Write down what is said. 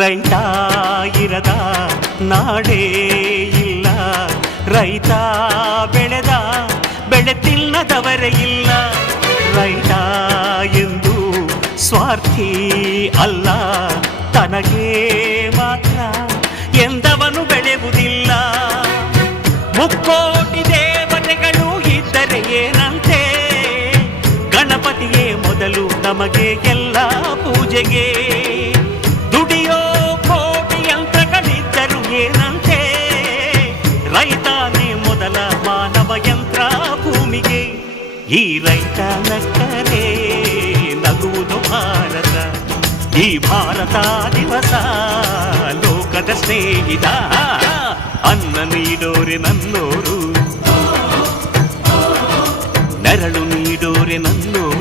ರೈತ ಇರದ ನಾಡೇ ಇಲ್ಲ, ರೈತ ಬೆಳೆದ ಬೆಳೆ ತಿನ್ನದವರೇ ಇಲ್ಲ. ರೈತ ಎಂದು ಸ್ವಾರ್ಥಿ ಅಲ್ಲ, ತನಗೆ ಮಾತ್ರ ಎಂದವನು ಬೆಳೆಯುವುದಿಲ್ಲ. ಮುಕ್ಕೋಟಿ ದೇವತೆಗಳು ಇದ್ದರೆ ಏನಂತೆ, ಗಣಪತಿಯೇ ಮೊದಲು ನಮಗೆ ಎಲ್ಲ ಪೂಜೆಗೆ. ದುಡಿಯೋ ಕೋಟಿ ಯಂತ್ರಗಳಿದ್ದರು ಏನಂತೆ, ರೈತಾನೇ ಮೊದಲ ಮಾನವ ಯಂತ್ರ ಭೂಮಿಗೆ. ಈ ರೈತ ನಕ್ಕರೆ ನಗುವುದು ಭಾರತ, ಈ ಭಾರತ ದಿವಸ ಲೋಕದ ಸ್ನೇಹಿತ. ಅನ್ನ ನೀಡೋರೆ ನನ್ನೋರು, ನೆರಳು ನೀಡೋರೆ ನನ್ನೋರು.